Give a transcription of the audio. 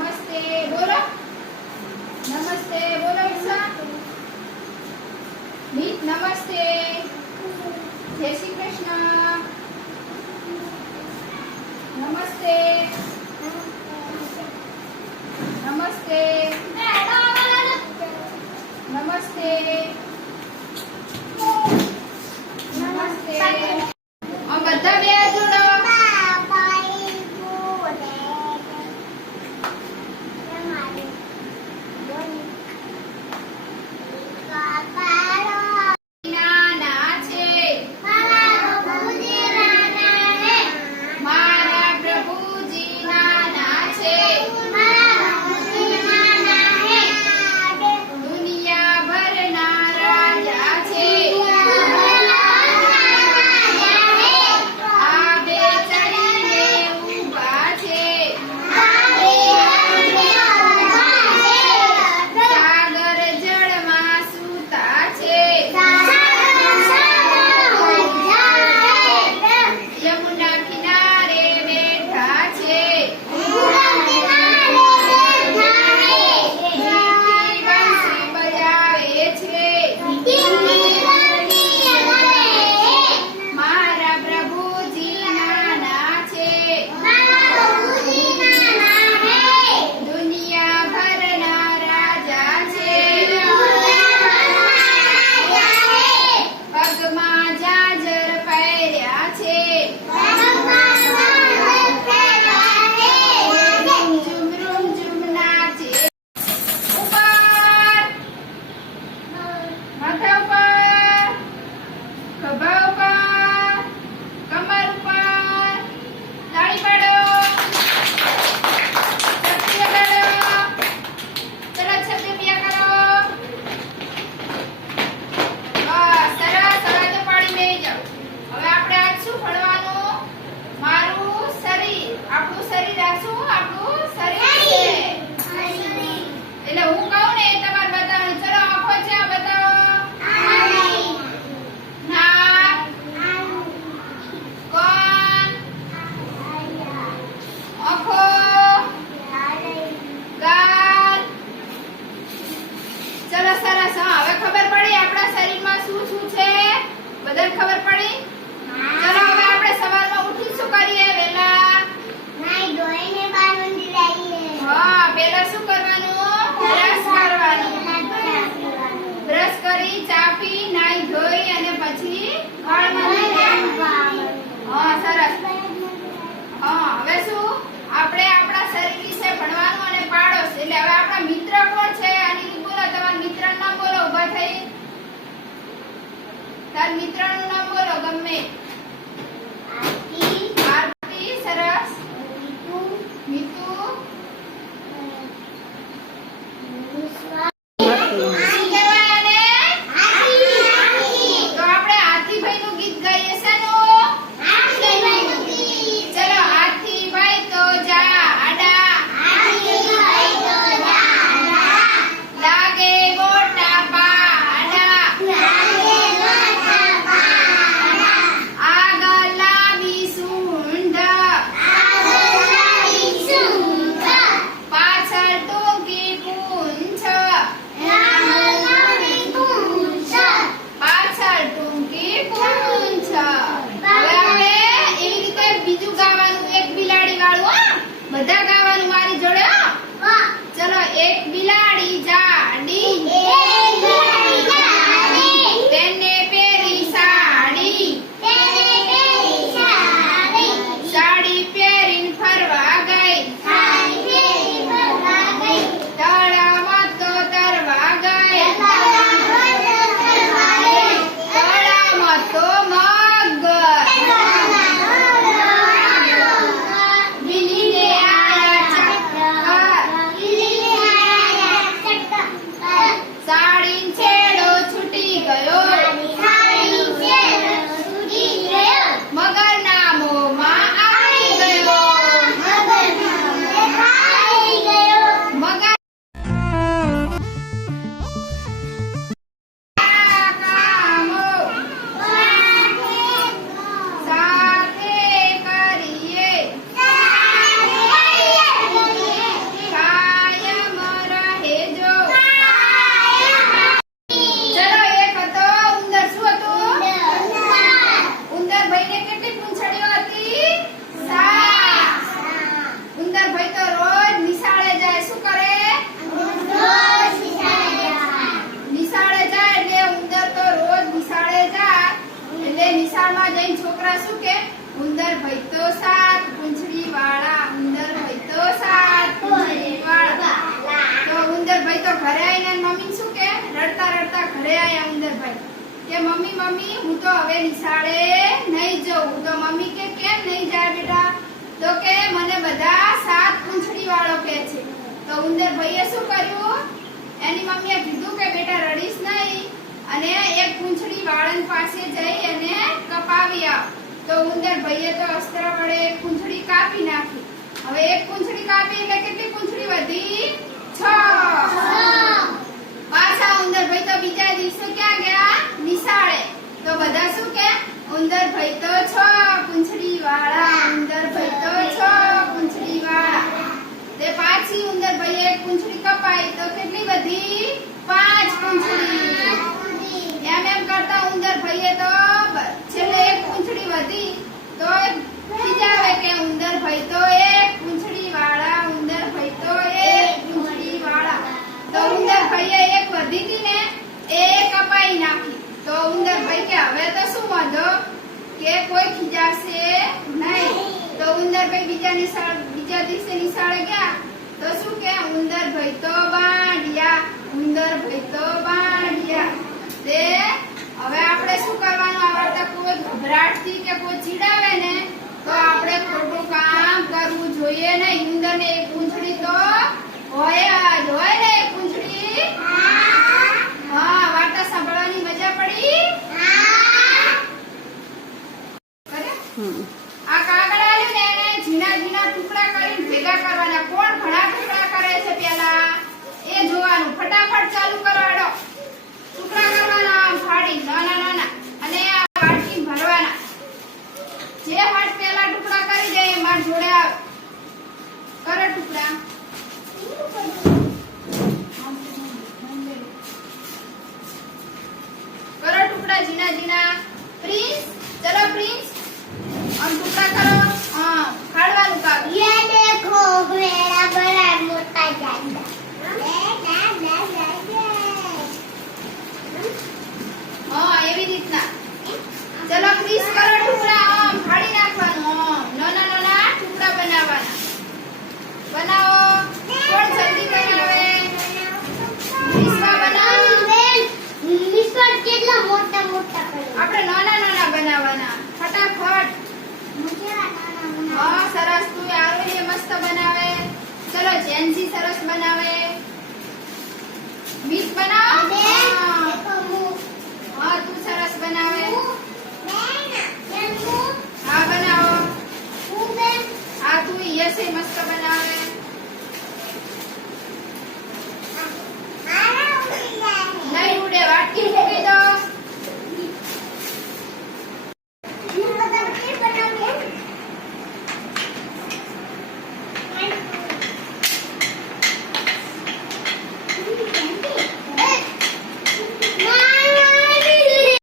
નમસ્તે બોલો. નમસ્તે બોલો ઈશા. મિત નમસ્તે. જય શ્રી કૃષ્ણ. નમસ્તે. નમસ્તે. નમસ્તે. નમસ્તે. આ બધા બે જોડો. તાર મિત્રનું નામ બોલો ગમે. આરતી. સરસ. મિતુ. કે મમ્મી મમ્મી હું તો હવે નિશાળે નહીં જાઉં. તો મમ્મી કે કેમ નહીં જાય બેટા? તો કે મને બધા 7 પૂંછડી વાળો કહે છે. તો ઉંદર ભાઈએ શું કર્યું? એની મમ્મીએ કીધું કે બેટા રડીશ નહીં અને એક પૂંછડી વાળન પાસે જઈ અને કપાવી આવ. તો ઉંદર ભાઈએ તો અસ્ત્ર વડે એક પૂંછડી કાપી નાખી. હવે એક પૂંછડી કાપી એટલે કેટલી પૂંછડી વધી? 6. પાછા ઉંદર ભાઈ તો બીજા દિવસે ક્યાં ગયા? નિશાળે. તો બધા શું કે? ઉંદર ભાઈ તો 6 પૂંછડી વાળા, ઉંદર ભાઈ તો 6 પૂંછડી વાળા. તે પાછી ઉંદર ભાઈએ એક પૂંછડી કપાઈ તો કેટલી વધી? 5 પૂંછડી. એમ કરતા ઉંદર ભાઈએ તો છેલ્લે એક પૂંછડી વધી તો ખીજાવે કે ઉંદર ભાઈ તો એક પૂંછડી વાળા, ઉંદર ભાઈ તો એક પૂંછડી વાળા. તો ઉંદર ભાઈએ એક વધી હતી ને એ કપાઈ નાખી. તો ઉંદર ભાઈ કે હવે તો શું વાંધો કે કોઈ ખીજાશે નહીં. તો ઉંદર ભાઈ બીજા દિવસે નિશાળે ગયા તો શું કે ઉંદર ભાઈ તો બાંડિયા, ઉંદર ભાઈ તો બાંડિયા. તે હવે આપણે શું કરવાનું? આવડતા કોઈ ગભરાટથી કે કોઈ ચીડાવે ને તો આપણે ખોટું કામ કરવું જોઈએ નહીં. ઉંદરને એક પૂંછડી તો હોય જ હોય ને એક પૂંછડી. હા, વાર્તા સાંભળવાની મજા પડી? આ કાગળ આલ્યું ને એને ઝીણા ઝીણા ટુકડા કરીને ભેગા કરવાના. કોણ ઘણા ટુકડા કરે છે પેલા એ જોવાનું. ફટાફટ ચાલુ કરવાડો. ટુકડા કરવાના ફાડી નાના નાના અને આ વાટકી ભરવાના. જે હાથ પેલા ટુકડા કરી દે માર જોડે આવ. કરો ટુકડા. કરો ટુકડા ઝીણા ઝીણા. પ્રિન્સ, ચલો પ્રિન્સ हम टुकड़ा करो. हाँ, फाड़વાનું કાગળ. ये देखो मेरा बड़ा मोटा झंडा. હા, એવી રીતના. ચલો ક્રીસ કરો ટુકડા. આમ ફાડી નાખવાનું. નાના નાના ટુકડા બનાવવાના. બનાવો. કોણ જલ્દી બનાવે? ક્રીસમાં બનાવો. મિસ્ટર કેટલા મોટા મોટા કરે. આપણે નાના નાના બનાવવાના. ફટાફટ. હા, સરસ. તું આરોહી મસ્ત બનાવે. ચલો જેન્સી સરસ બનાવે. મીત બનાવો. હા, તું સરસ બનાવે. હા, બનાવો. હા, તું યસે મસ્ત બનાવે.